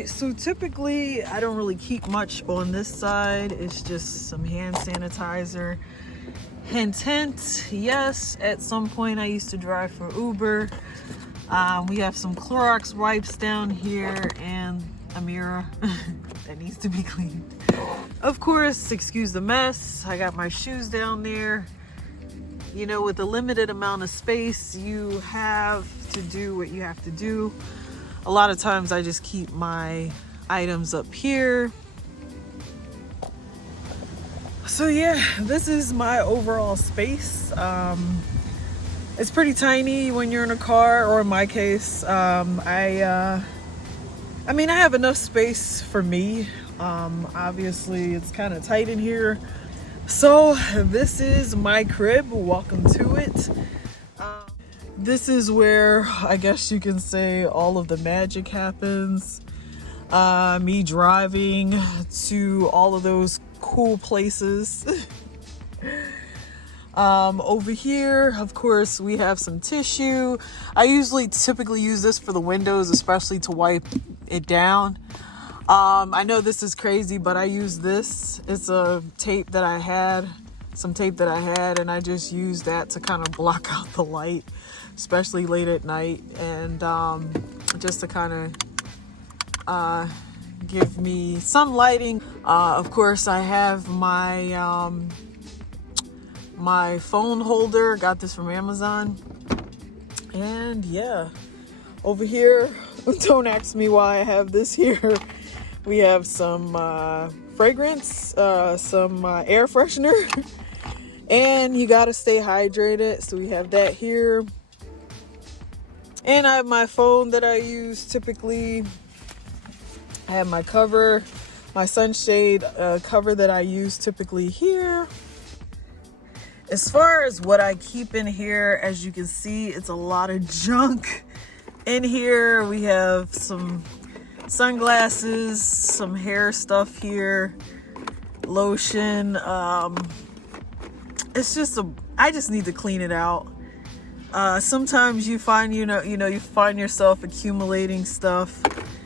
right, so typically I don't really keep much on this side. It's just some hand sanitizer. Hint, hint, yes, at some point I used to drive for Uber. We have some Clorox wipes down here and a mirror that needs to be cleaned. Of course, excuse the mess. I got my shoes down there. You know, with the limited amount of space, you have to do what you have to do. A lot of times I just keep my items up here. So yeah, this is my overall space. It's pretty tiny when you're in a car, or in my case, I mean, I have enough space for me. Obviously it's kind of tight in here. So this is my crib. Welcome to it. This is where I guess you can say all of the magic happens. Me driving to all of those cool places. Over here, of course, we have some tissue. I typically use this for the windows, especially to wipe it down. I know this is crazy, but I use this. It's a tape that I had, and I just use that to kind of block out the light, especially late at night, and just to kind of give me some lighting. Of course, I have my my phone holder. Got this from Amazon. And yeah, over here, don't ask me why I have this here. We have some fragrance, some air freshener, and you gotta stay hydrated, so we have that here. And I have my phone that I use typically. I have my cover, my sunshade cover that I use typically here. As far as what I keep in here, as you can see, it's a lot of junk in here. We have some sunglasses, some hair stuff here, lotion. It's just I just need to clean it out. Sometimes you find, you find yourself accumulating stuff.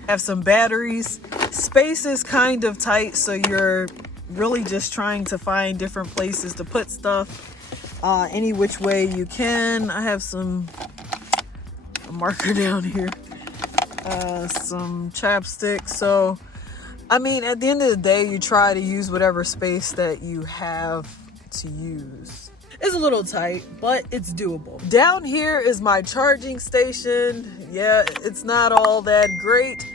Have some batteries. Space is kind of tight, so you're really just trying to find different places to put stuff, any which way you can. I have a marker down here, some chapstick. So I mean, at the end of the day, you try to use whatever space that you have to use. It's a little tight, but it's doable. Down here is my charging station. Yeah, it's not all that great,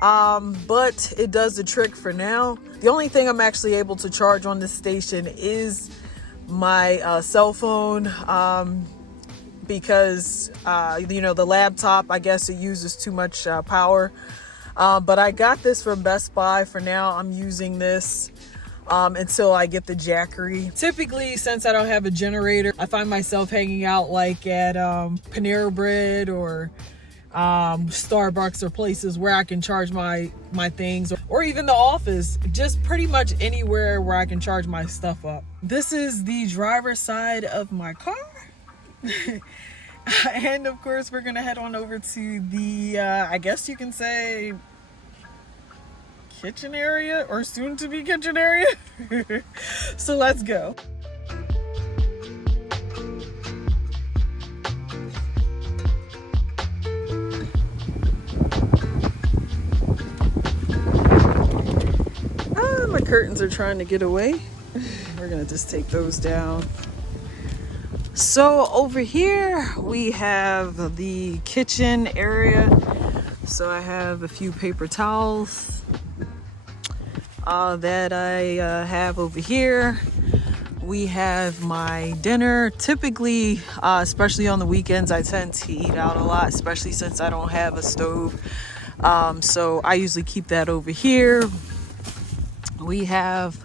but it does the trick for now. The only thing I'm actually able to charge on this station is my cell phone, because the laptop, I guess it uses too much power, but I got this from Best Buy. For now, I'm using this until I get the Jackery. Typically, since I don't have a generator, I find myself hanging out like at Panera Bread or Starbucks, or places where I can charge my things, or even the office, just pretty much anywhere where I can charge my stuff up. This is the driver's side of my car. And of course, we're gonna head on over to the I guess you can say kitchen area, or soon to be kitchen area. So let's go. My curtains are trying to get away. We're gonna just take those down. So over here we have the kitchen area. So I have a few paper towels that I have over here. We have my dinner. Typically, especially on the weekends, I tend to eat out a lot, especially since I don't have a stove. So I usually keep that over here. We have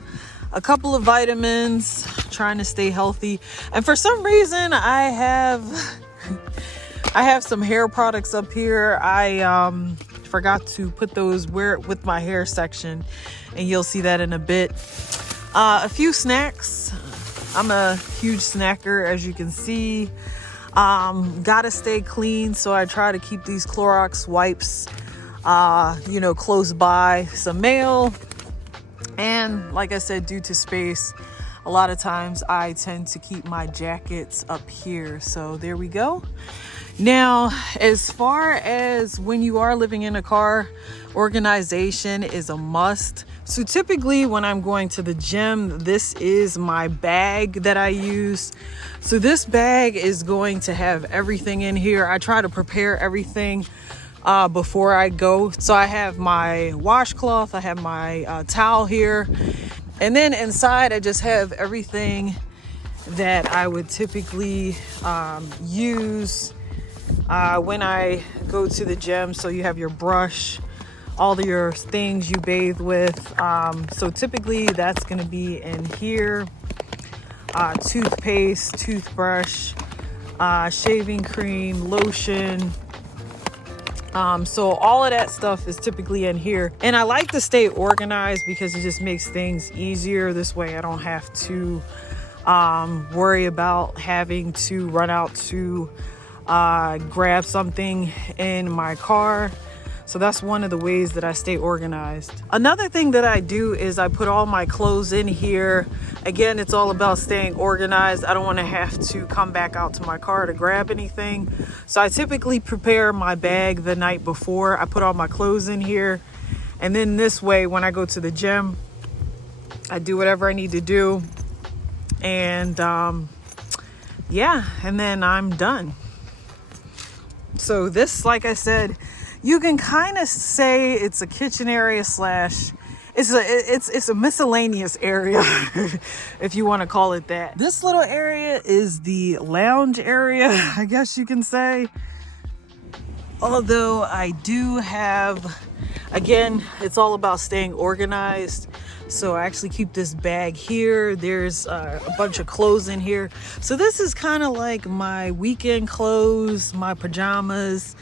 a couple of vitamins, trying to stay healthy. And for some reason, I have some hair products up here. I forgot to put those with my hair section, and you'll see that in a bit. A few snacks. I'm a huge snacker, as you can see. Gotta stay clean, so I try to keep these Clorox wipes you know, close by some mail. And like I said, due to space, a lot of times I tend to keep my jackets up here. So there we go. Now, as far as when you are living in a car, organization is a must. So typically when I'm going to the gym, this is my bag that I use. So this bag is going to have everything in here. I try to prepare everything before I go. So I have my washcloth, I have my towel here, and then inside I just have everything that I would typically use when I go to the gym. So you have your brush, all of your things you bathe with. So typically that's going to be in here. Toothpaste, toothbrush, shaving cream, lotion. So all of that stuff is typically in here. And I like to stay organized because it just makes things easier. This way I don't have to worry about having to run out to grab something in my car. So that's one of the ways that I stay organized. Another thing that I do is I put all my clothes in here. Again, it's all about staying organized. I don't want to have to come back out to my car to grab anything. So I typically prepare my bag the night before. I put all my clothes in here. And then this way, when I go to the gym, I do whatever I need to do. And yeah, and then I'm done. So this, like I said, you can kind of say it's a kitchen area slash it's a miscellaneous area if you want to call it that. This little area is the lounge area, I guess you can say. Although I do have, again, it's all about staying organized. So I actually keep this bag here. There's a bunch of clothes in here. So this is kind of like my weekend clothes, my pajamas,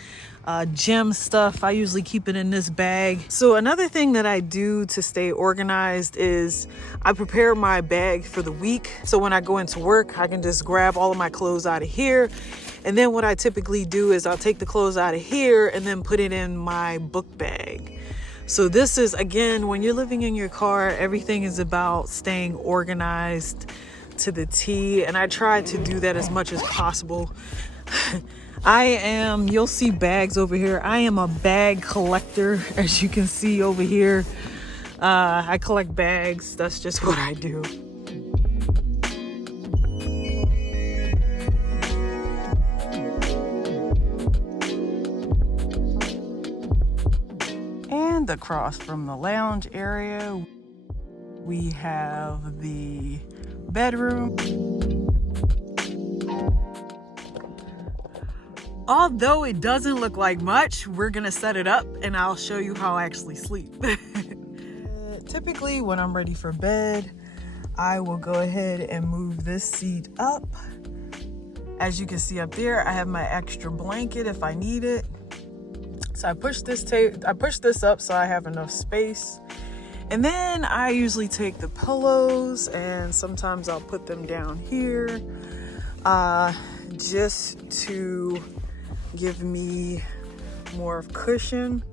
gym stuff. I usually keep it in this bag. So another thing that I do to stay organized is I prepare my bag for the week. So when I go into work, I can just grab all of my clothes out of here. And then what I typically do is I'll take the clothes out of here and then put it in my book bag. So this is, again, when you're living in your car, everything is about staying organized to the T. And I try to do that as much as possible. You'll see bags over here. I am a bag collector, as you can see over here. I collect bags. That's just what I do. And across from the lounge area, we have the bedroom. Although it doesn't look like much, we're gonna set it up and I'll show you how I actually sleep. Typically when I'm ready for bed, I will go ahead and move this seat up. As you can see up there, I have my extra blanket if I need it. So I push this up so I have enough space. And then I usually take the pillows and sometimes I'll put them down here just to give me more of cushion.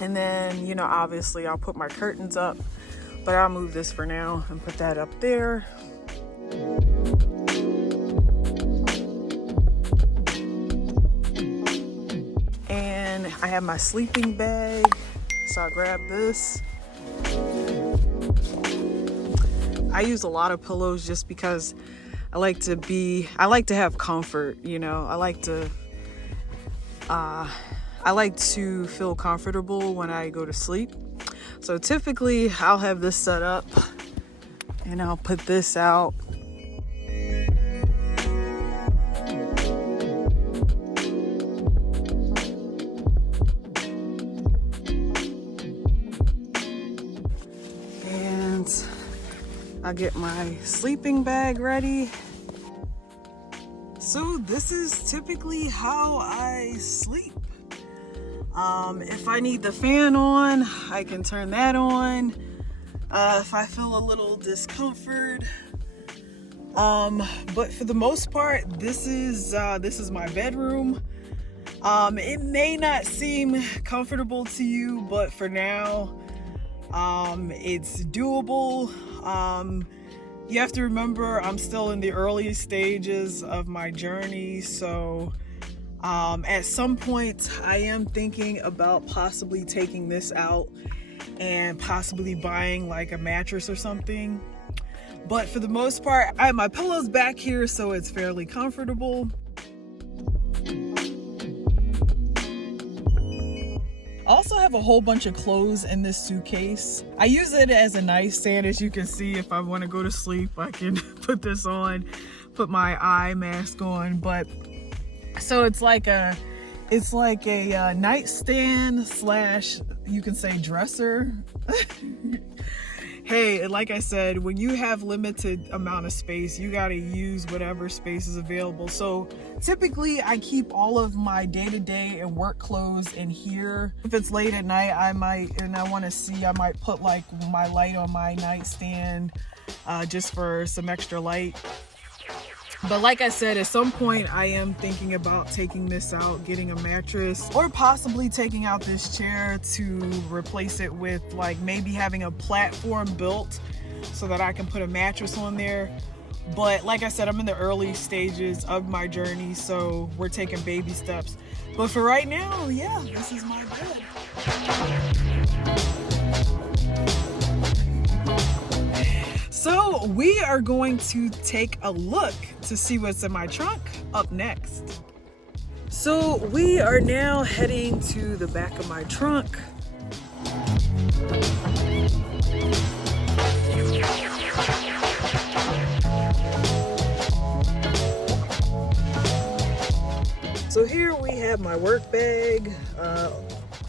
And then, you know, obviously I'll put my curtains up, but I'll move this for now and put that up there. And I have my sleeping bag, so I'll grab this. I use a lot of pillows just because I like to have comfort, you know. I like to feel comfortable when I go to sleep. So typically I'll have this set up and I'll put this out. And I'll get my sleeping bag ready. So this is typically how I sleep. If I need the fan on, I can turn that on. If I feel a little discomfort. But for the most part, this is my bedroom. It may not seem comfortable to you, but for now, it's doable. You have to remember I'm still in the early stages of my journey, so at some point I am thinking about possibly taking this out and possibly buying like a mattress or something. But for the most part, I have my pillows back here, so it's fairly comfortable. I also have a whole bunch of clothes in this suitcase. I use it as a nightstand. As you can see, if I want to go to sleep, I can put this on, put my eye mask on. But so it's like a nightstand slash, you can say, dresser. Hey, like I said, when you have limited amount of space, you got to use whatever space is available. So typically I keep all of my day-to-day and work clothes in here. If it's late at night, I might put like my light on my nightstand just for some extra light. But like I said, at some point I am thinking about taking this out, getting a mattress, or possibly taking out this chair to replace it with like maybe having a platform built so that I can put a mattress on there. But like I said, I'm in the early stages of my journey, so we're taking baby steps. But for right now, yeah, this is my bed. So we are going to take a look to see what's in my trunk up next. So we are now heading to the back of my trunk. So here we have my work bag.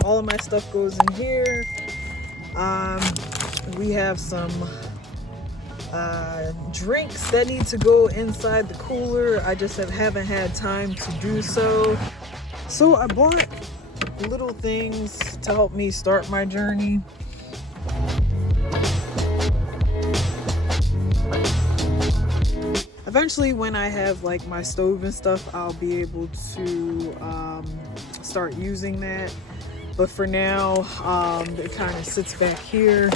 All of my stuff goes in here. We have some drinks that need to go inside the cooler. I just haven't had time to do so. So I bought little things to help me start my journey. Eventually, when I have like my stove and stuff, I'll be able to start using that. But for now, it kind of sits back here.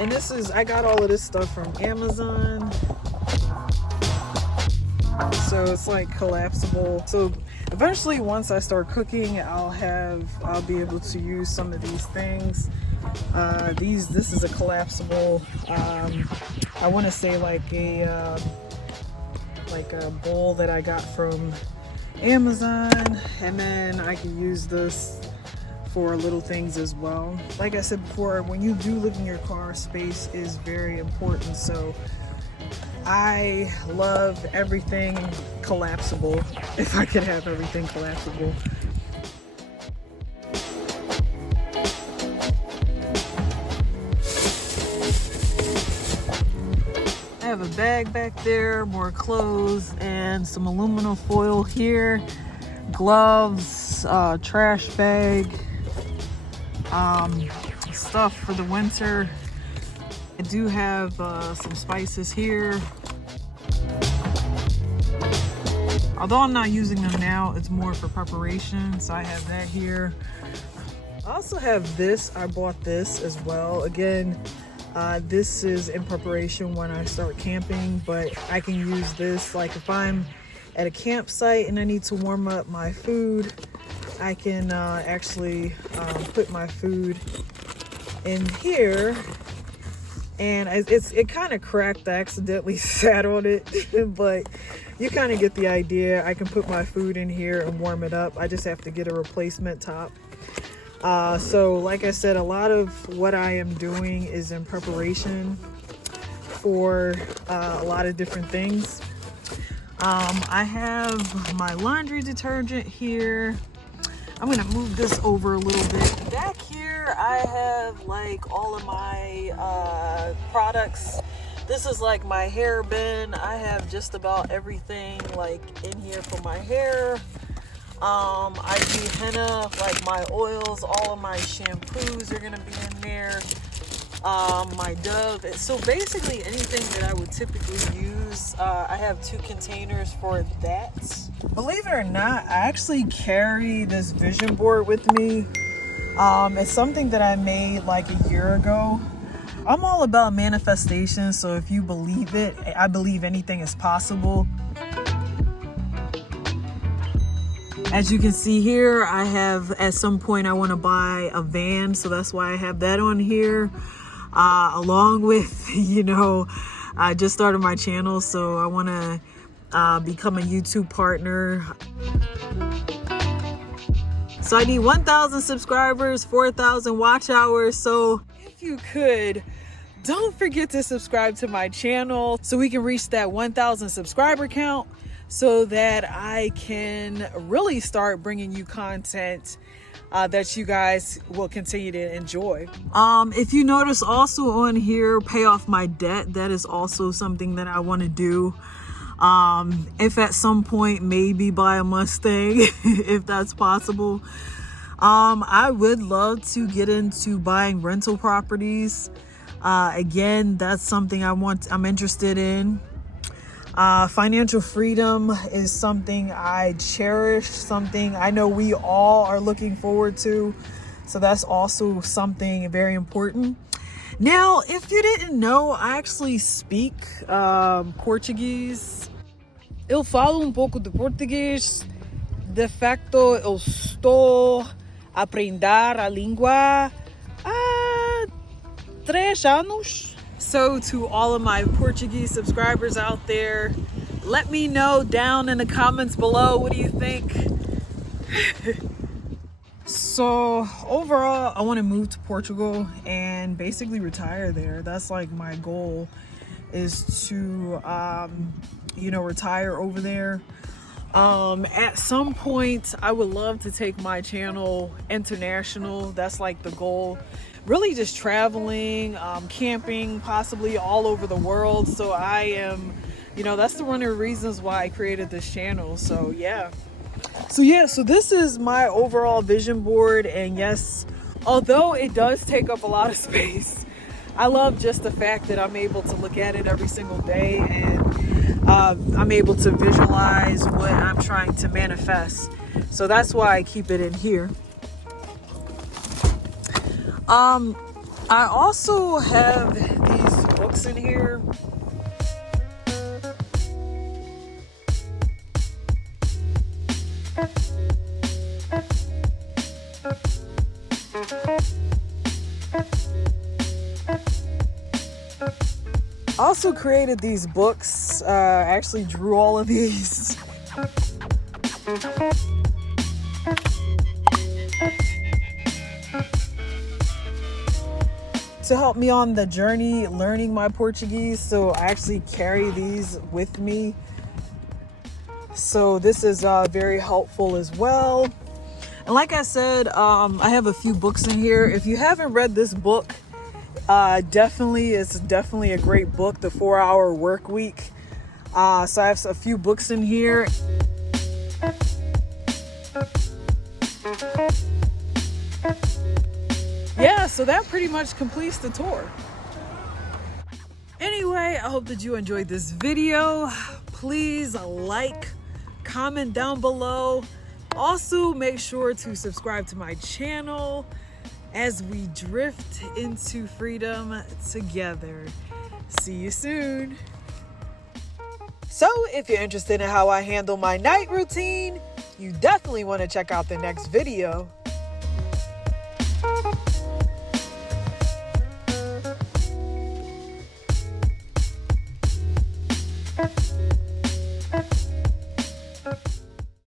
And I got all of this stuff from Amazon. So it's like collapsible. So eventually, once I start cooking, I'll be able to use some of these things. This is a collapsible, I want to say like a bowl that I got from Amazon, and then I can use this for little things as well. Like I said before, when you do live in your car, space is very important. So I love everything collapsible, if I could have everything collapsible. I have a bag back there, more clothes, and some aluminum foil here, gloves, trash bag, stuff for the winter. I do have some spices here. Although I'm not using them now, it's more for preparation, so I have that here. I also have this. I bought this as well. Again, this is in preparation when I start camping, but I can use this like if I'm at a campsite and I need to warm up my food. I can actually put my food in here, and it kind of cracked. I accidentally sat on it, but you kind of get the idea. I can put my food in here and warm it up. I just have to get a replacement top. So like I said, a lot of what I am doing is in preparation for a lot of different things. I have my laundry detergent here. I'm gonna move this over a little bit. Back here I have like all of my products. This is like my hair bin. I have just about everything like in here for my hair. I do henna, like my oils, all of my shampoos are gonna be in there. my dove. So basically anything that I would typically use, I have 2 containers for that. Believe it or not, I actually carry this vision board with me. It's something that I made like a year ago. I'm all about manifestation, so if you believe it, I believe anything is possible. As you can see here, I have, at some point I want to buy a van, so that's why I have that on here. Along with, I just started my channel, so I want to become a YouTube partner. So I need 1,000 subscribers, 4,000 watch hours. So if you could, don't forget to subscribe to my channel so we can reach that 1,000 subscriber count, so that I can really start bringing you content that you guys will continue to enjoy. If you notice also on here, pay off my debt. That is also something that I want to do. If at some point, maybe buy a Mustang, if that's possible. I would love to get into buying rental properties. Again, that's something I'm interested in. Financial freedom is something I cherish, something I know we all are looking forward to. So that's also something very important. Now, if you didn't know, I actually speak Portuguese. Eu falo pouco de português. De facto, eu estou a aprender a língua há 3 anos. So to all of my Portuguese subscribers out there, let me know down in the comments below, what do you think? So overall, I want to move to Portugal and basically retire there. That's like my goal, is to, retire over there. At some point, I would love to take my channel international. That's like the goal. Really just traveling, camping, possibly all over the world. So I am, that's one of the reasons why I created this channel. So yeah. So this is my overall vision board. And yes, although it does take up a lot of space, I love just the fact that I'm able to look at it every single day, and I'm able to visualize what I'm trying to manifest. So that's why I keep it in here. I also have these books in here. Also created these books. I actually drew all of these. To help me on the journey learning my Portuguese, so I actually carry these with me. So this is very helpful as well. And like I said, I have a few books in here. If you haven't read this book, it's definitely a great book, The 4-Hour Work Week. So I have a few books in here. Yeah, so that pretty much completes the tour. Anyway, I hope that you enjoyed this video. Please like, comment down below. Also, make sure to subscribe to my channel as we drift into freedom together. See you soon. So if you're interested in how I handle my night routine, you definitely want to check out the next video.